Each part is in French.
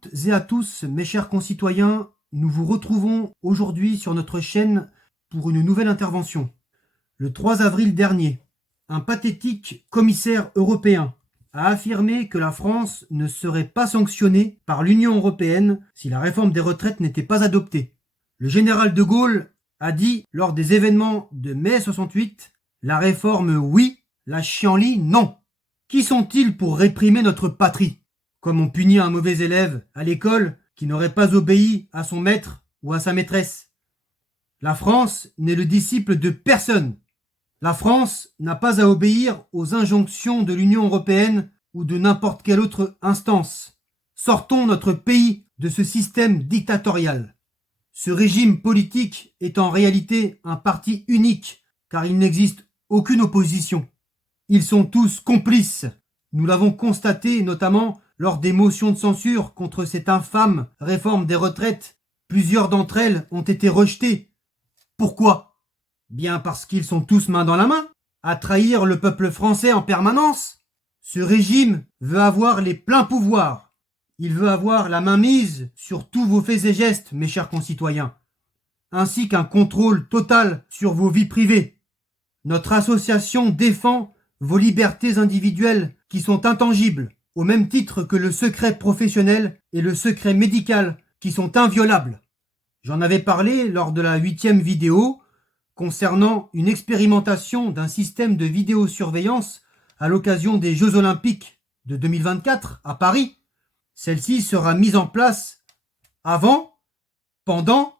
toutes et à tous, mes chers concitoyens, nous vous retrouvons aujourd'hui sur notre chaîne pour une nouvelle intervention. Le 3 avril dernier, un pathétique commissaire européen a affirmé que la France ne serait pas sanctionnée par l'Union européenne si la réforme des retraites n'était pas adoptée. Le général de Gaulle a dit lors des événements de mai 68 « La réforme oui, la chienlit non ». Qui sont-ils pour réprimer notre patrie ? Comme on punit un mauvais élève à l'école qui n'aurait pas obéi à son maître ou à sa maîtresse. La France n'est le disciple de personne. La France n'a pas à obéir aux injonctions de l'Union européenne ou de n'importe quelle autre instance. Sortons notre pays de ce système dictatorial. Ce régime politique est en réalité un parti unique, car il n'existe aucune opposition. Ils sont tous complices. Nous l'avons constaté notamment lors des motions de censure contre cette infâme réforme des retraites. Plusieurs d'entre elles ont été rejetées. Pourquoi ? Bien parce qu'ils sont tous main dans la main, à trahir le peuple français en permanence. Ce régime veut avoir les pleins pouvoirs. Il veut avoir la main mise sur tous vos faits et gestes, mes chers concitoyens, ainsi qu'un contrôle total sur vos vies privées. Notre association défend vos libertés individuelles qui sont intangibles, au même titre que le secret professionnel et le secret médical qui sont inviolables. J'en avais parlé lors de la 8e vidéo concernant une expérimentation d'un système de vidéosurveillance à l'occasion des Jeux Olympiques de 2024 à Paris. Celle-ci sera mise en place avant, pendant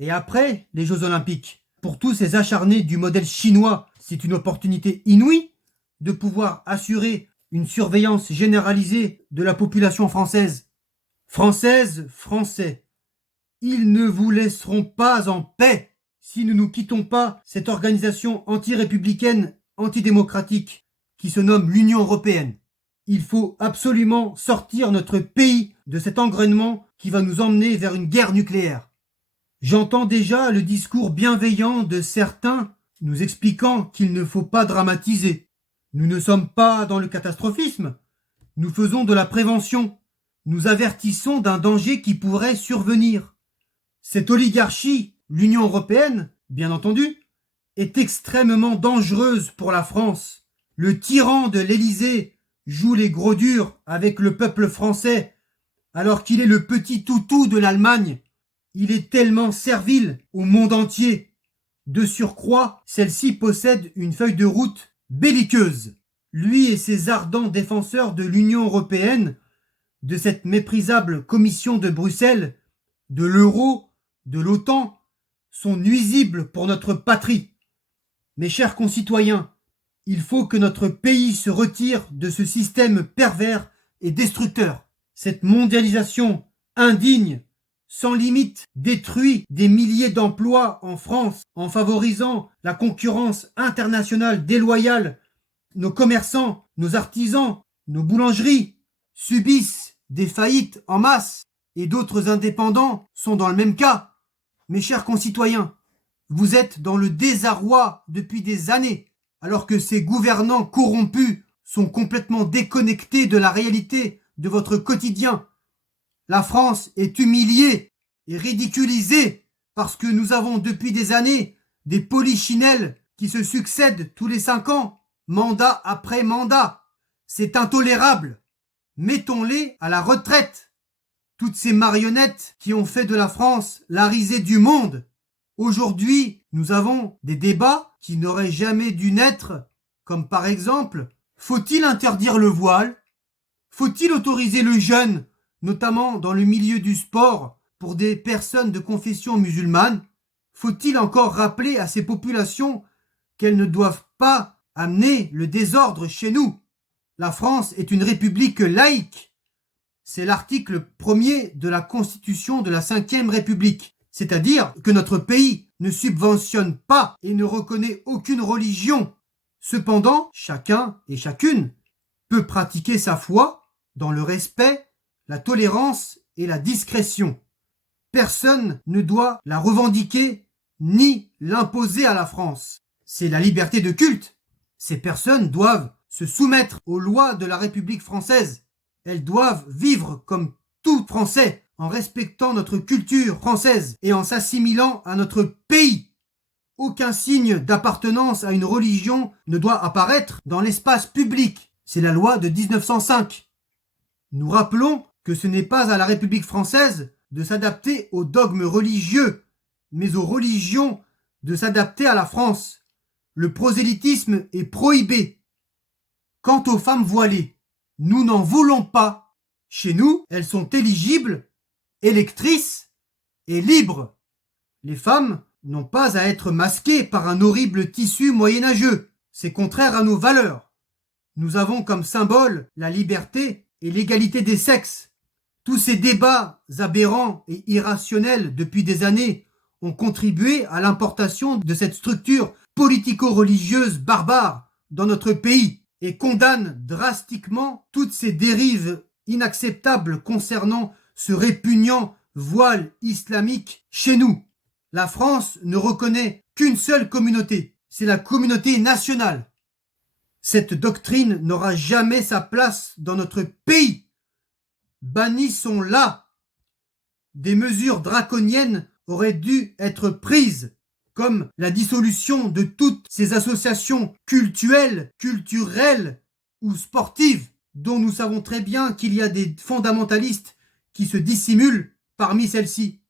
et après les Jeux Olympiques. Pour tous ces acharnés du modèle chinois, c'est une opportunité inouïe de pouvoir assurer une surveillance généralisée de la population française. Françaises, Français, ils ne vous laisseront pas en paix si nous ne quittons pas cette organisation anti-républicaine, antidémocratique qui se nomme l'Union européenne. Il faut absolument sortir notre pays de cet engrainement qui va nous emmener vers une guerre nucléaire. J'entends déjà le discours bienveillant de certains nous expliquant qu'il ne faut pas dramatiser. Nous ne sommes pas dans le catastrophisme, nous faisons de la prévention. Nous avertissons d'un danger qui pourrait survenir. Cette oligarchie, l'Union européenne, bien entendu, est extrêmement dangereuse pour la France. Le tyran de l'Élysée joue les gros durs avec le peuple français, alors qu'il est le petit toutou de l'Allemagne. Il est tellement servile au monde entier. De surcroît, celle-ci possède une feuille de route belliqueuse. Lui et ses ardents défenseurs de l'Union européenne, de cette méprisable commission de Bruxelles, de l'euro, de l'OTAN, sont nuisibles pour notre patrie. Mes chers concitoyens, il faut que notre pays se retire de ce système pervers et destructeur. Cette mondialisation indigne, sans limite, détruit des milliers d'emplois en France en favorisant la concurrence internationale déloyale. Nos commerçants, nos artisans, nos boulangeries subissent des faillites en masse et d'autres indépendants sont dans le même cas. Mes chers concitoyens, vous êtes dans le désarroi depuis des années, alors que ces gouvernants corrompus sont complètement déconnectés de la réalité de votre quotidien. La France est humiliée et ridiculisée parce que nous avons depuis des années des polichinelles qui se succèdent tous les 5 ans, mandat après mandat. C'est intolérable. Mettons-les à la retraite. Toutes ces marionnettes qui ont fait de la France la risée du monde. Aujourd'hui, nous avons des débats qui n'auraient jamais dû naître, comme par exemple, faut-il interdire le voile ? Faut-il autoriser le jeûne, notamment dans le milieu du sport, pour des personnes de confession musulmane ? Faut-il encore rappeler à ces populations qu'elles ne doivent pas amener le désordre chez nous ? La France est une république laïque. C'est l'article 1er de la Constitution de la 5e République. C'est-à-dire que notre pays ne subventionne pas et ne reconnaît aucune religion. Cependant, chacun et chacune peut pratiquer sa foi dans le respect, la tolérance et la discrétion. Personne ne doit la revendiquer ni l'imposer à la France. C'est la liberté de culte. Ces personnes doivent se soumettre aux lois de la République française. Elles doivent vivre comme tout Français en respectant notre culture française et en s'assimilant à notre pays. Aucun signe d'appartenance à une religion ne doit apparaître dans l'espace public. C'est la loi de 1905. Nous rappelons que ce n'est pas à la République française de s'adapter aux dogmes religieux, mais aux religions de s'adapter à la France. Le prosélytisme est prohibé. Quant aux femmes voilées, nous n'en voulons pas. Chez nous, elles sont éligibles, électrices et libres. Les femmes n'ont pas à être masquées par un horrible tissu moyenâgeux. C'est contraire à nos valeurs. Nous avons comme symbole la liberté et l'égalité des sexes. Tous ces débats aberrants et irrationnels depuis des années ont contribué à l'importation de cette structure politico-religieuse barbare dans notre pays et condamnent drastiquement toutes ces dérives inacceptables concernant ce répugnant voile islamique chez nous. La France ne reconnaît qu'une seule communauté, c'est la communauté nationale. Cette doctrine n'aura jamais sa place dans notre pays. Bannissons-la. Des mesures draconiennes auraient dû être prises, comme la dissolution de toutes ces associations cultuelles ou sportives, dont nous savons très bien qu'il y a des fondamentalistes qui se dissimulent parmi celles-ci.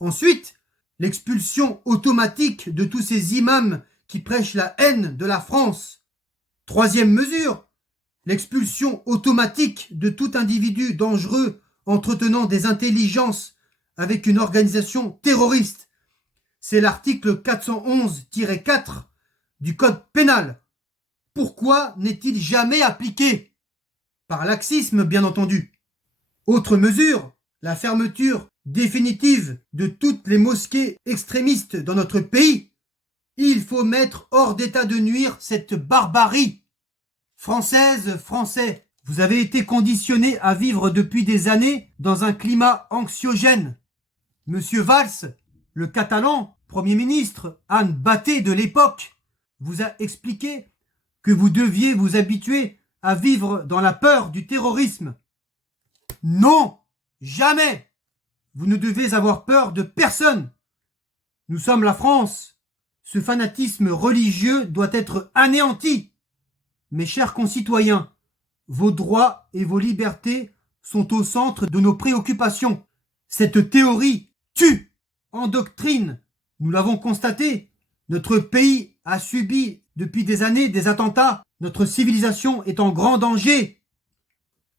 Ensuite, l'expulsion automatique de tous ces imams qui prêchent la haine de la France. Troisième mesure, l'expulsion automatique de tout individu dangereux entretenant des intelligences avec une organisation terroriste. C'est l'article 411-4 du Code pénal. Pourquoi n'est-il jamais appliqué? Par laxisme, bien entendu. Autre mesure, la fermeture définitive de toutes les mosquées extrémistes dans notre pays. Il faut mettre hors d'état de nuire cette barbarie. Françaises, Français, vous avez été conditionnés à vivre depuis des années dans un climat anxiogène. Monsieur Valls, le Catalan, Premier ministre, Anne Batté de l'époque, vous a expliqué que vous deviez vous habituer à vivre dans la peur du terrorisme. Non, jamais. Vous ne devez avoir peur de personne. Nous sommes la France. Ce fanatisme religieux doit être anéanti. Mes chers concitoyens, vos droits et vos libertés sont au centre de nos préoccupations. Cette théorie tue, endoctrine. Nous l'avons constaté. Notre pays a subi depuis des années des attentats. Notre civilisation est en grand danger.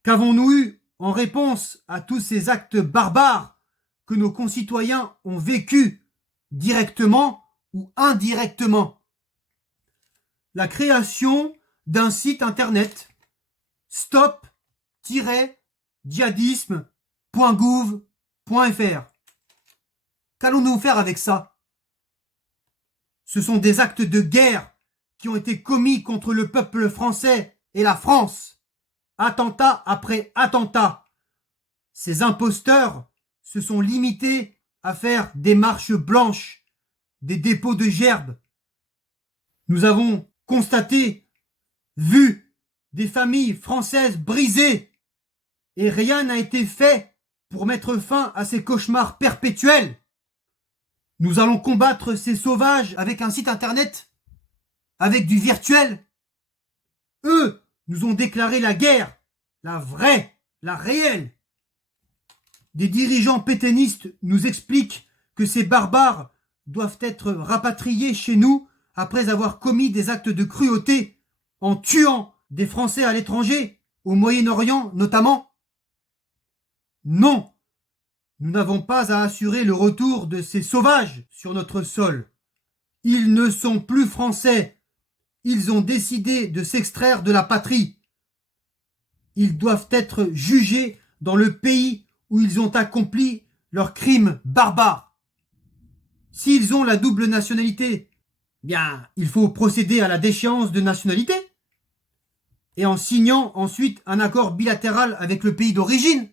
Qu'avons-nous eu en réponse à tous ces actes barbares que nos concitoyens ont vécus directement ou indirectement? La création d'un site internet stop-djihadisme.gouv.fr. Qu'allons-nous faire avec ça? Ce sont des actes de guerre qui ont été commis contre le peuple français et la France. Attentat après attentat. Ces imposteurs se sont limités à faire des marches blanches, des dépôts de gerbes. Nous avons constaté, vu des familles françaises brisées, et rien n'a été fait pour mettre fin à ces cauchemars perpétuels. Nous allons combattre ces sauvages avec un site internet, avec du virtuel. Eux nous ont déclaré la guerre, la vraie, la réelle. Des dirigeants pétainistes nous expliquent que ces barbares doivent être rapatriés chez nous après avoir commis des actes de cruauté en tuant des Français à l'étranger, au Moyen-Orient notamment. Non, nous n'avons pas à assurer le retour de ces sauvages sur notre sol. Ils ne sont plus français. Ils ont décidé de s'extraire de la patrie. Ils doivent être jugés dans le pays où ils ont accompli leurs crimes barbares. S'ils ont la double nationalité, bien, il faut procéder à la déchéance de nationalité et en signant ensuite un accord bilatéral avec le pays d'origine.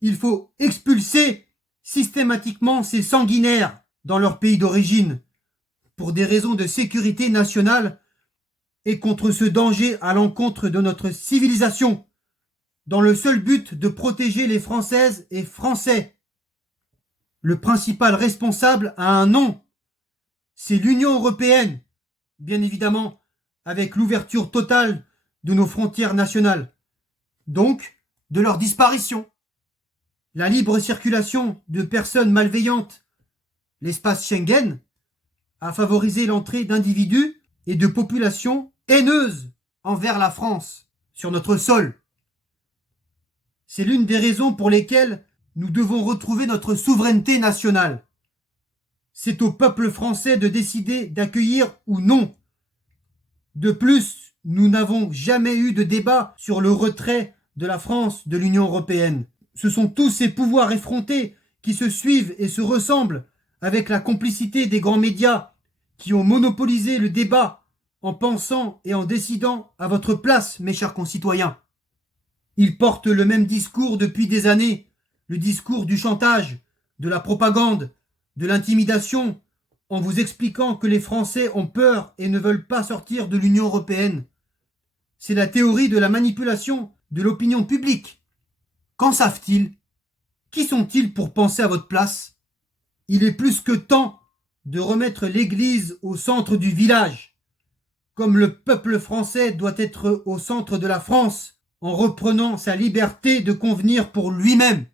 Il faut expulser systématiquement ces sanguinaires dans leur pays d'origine pour des raisons de sécurité nationale et contre ce danger à l'encontre de notre civilisation. dans le seul but de protéger les Françaises et Français. Le principal responsable a un nom, c'est l'Union européenne, bien évidemment, avec l'ouverture totale de nos frontières nationales, donc de leur disparition. La libre circulation de personnes malveillantes, l'espace Schengen, a favorisé l'entrée d'individus et de populations haineuses envers la France sur notre sol. C'est l'une des raisons pour lesquelles nous devons retrouver notre souveraineté nationale. C'est au peuple français de décider d'accueillir ou non. De plus, nous n'avons jamais eu de débat sur le retrait de la France de l'Union européenne. Ce sont tous ces pouvoirs effrontés qui se suivent et se ressemblent avec la complicité des grands médias qui ont monopolisé le débat en pensant et en décidant à votre place, mes chers concitoyens. Ils portent le même discours depuis des années, le discours du chantage, de la propagande, de l'intimidation, en vous expliquant que les Français ont peur et ne veulent pas sortir de l'Union européenne. C'est la théorie de la manipulation de l'opinion publique. Qu'en savent-ils? Qui sont-ils pour penser à votre place? Il est plus que temps de remettre l'Église au centre du village, comme le peuple français doit être au centre de la France, en reprenant sa liberté de convenir pour lui-même.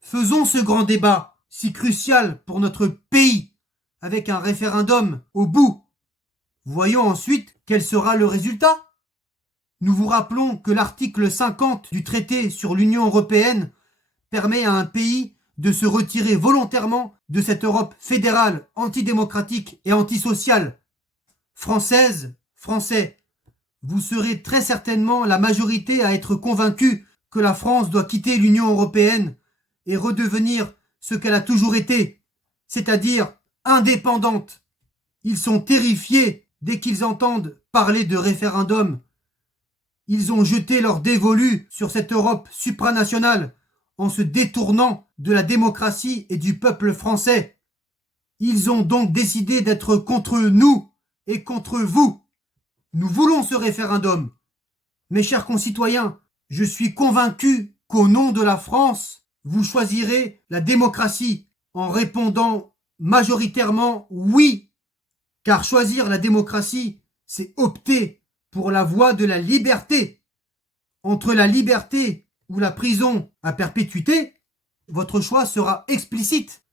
Faisons ce grand débat, si crucial pour notre pays, avec un référendum au bout. Voyons ensuite quel sera le résultat. Nous vous rappelons que l'article 50 du traité sur l'Union européenne permet à un pays de se retirer volontairement de cette Europe fédérale, antidémocratique et antisociale. Françaises, Français, vous serez très certainement la majorité à être convaincus que la France doit quitter l'Union européenne et redevenir ce qu'elle a toujours été, c'est-à-dire indépendante. Ils sont terrifiés dès qu'ils entendent parler de référendum. Ils ont jeté leur dévolu sur cette Europe supranationale en se détournant de la démocratie et du peuple français. Ils ont donc décidé d'être contre nous et contre vous. Nous voulons ce référendum. Mes chers concitoyens, je suis convaincu qu'au nom de la France, vous choisirez la démocratie en répondant majoritairement oui, car choisir la démocratie, c'est opter pour la voie de la liberté. Entre la liberté ou la prison à perpétuité, votre choix sera explicite.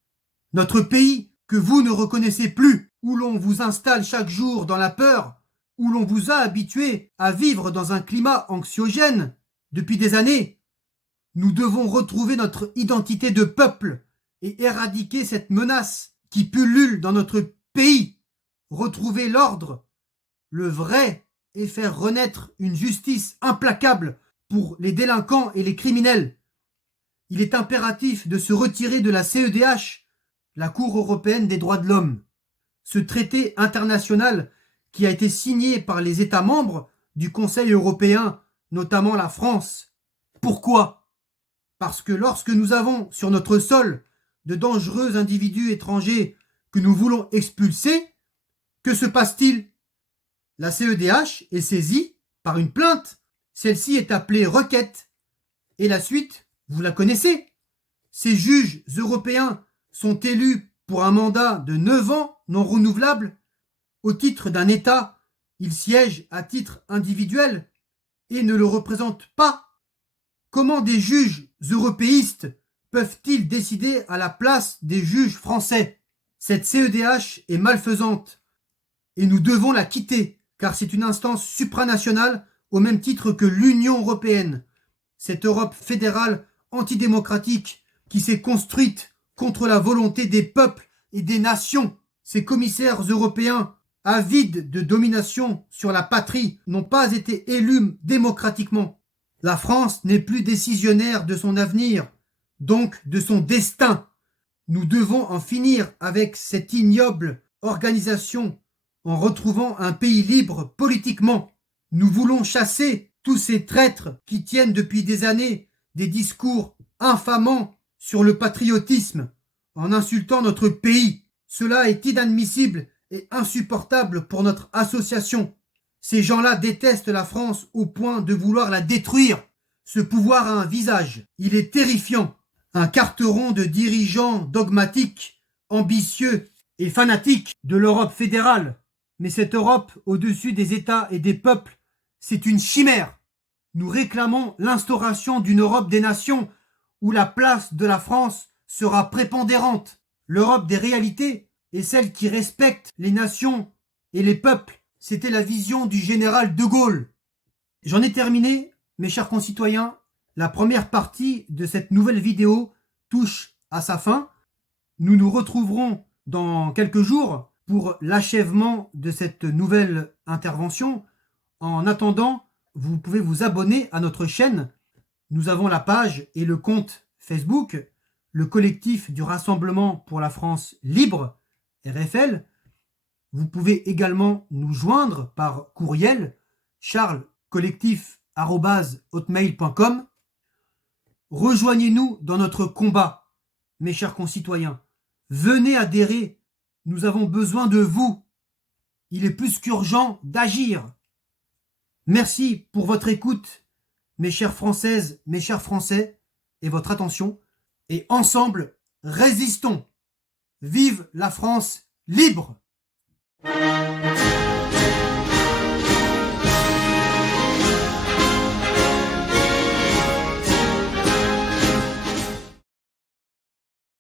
Notre pays, que vous ne reconnaissez plus, où l'on vous installe chaque jour dans la peur, où l'on vous a habitué à vivre dans un climat anxiogène depuis des années, nous devons retrouver notre identité de peuple et éradiquer cette menace qui pullule dans notre pays, retrouver l'ordre, le vrai, et faire renaître une justice implacable pour les délinquants et les criminels. Il est impératif de se retirer de la CEDH, la Cour européenne des droits de l'homme. Ce traité international qui a été signé par les États membres du Conseil européen, notamment la France. Pourquoi? Parce que lorsque nous avons sur notre sol de dangereux individus étrangers que nous voulons expulser, que se passe-t-il? La CEDH est saisie par une plainte. Celle-ci est appelée requête. Et la suite, vous la connaissez. Ces juges européens sont élus pour un mandat de 9 ans non renouvelable. Au titre d'un État, ils siègent à titre individuel et ne le représentent pas. Comment des juges européistes peuvent-ils décider à la place des juges français? Cette CEDH est malfaisante et nous devons la quitter car c'est une instance supranationale au même titre que l'Union européenne, cette Europe fédérale antidémocratique qui s'est construite contre la volonté des peuples et des nations. Ces commissaires européens, avides de domination sur la patrie, n'ont pas été élus démocratiquement. La France n'est plus décisionnaire de son avenir, donc de son destin. Nous devons en finir avec cette ignoble organisation en retrouvant un pays libre politiquement. Nous voulons chasser tous ces traîtres qui tiennent depuis des années des discours infamants sur le patriotisme en insultant notre pays. Cela est inadmissible et insupportable pour notre association. Ces gens-là détestent la France au point de vouloir la détruire. Ce pouvoir a un visage, il est terrifiant. Un carteron de dirigeants dogmatiques, ambitieux et fanatiques de l'Europe fédérale. Mais cette Europe, au-dessus des États et des peuples, c'est une chimère. Nous réclamons l'instauration d'une Europe des nations où la place de la France sera prépondérante. L'Europe des réalités est celle qui respecte les nations et les peuples. C'était la vision du général de Gaulle. J'en ai terminé, mes chers concitoyens. La première partie de cette nouvelle vidéo touche à sa fin. Nous nous retrouverons dans quelques jours pour l'achèvement de cette nouvelle intervention. En attendant, vous pouvez vous abonner à notre chaîne. Nous avons la page et le compte Facebook, le collectif du Rassemblement pour la France libre, RFL. Vous pouvez également nous joindre par courriel, charlescollectif@hotmail.com. Rejoignez-nous dans notre combat, mes chers concitoyens. Venez adhérer, nous avons besoin de vous. Il est plus qu'urgent d'agir. Merci pour votre écoute, mes chères Françaises, mes chers Français, et votre attention. Et ensemble, résistons. Vive la France libre!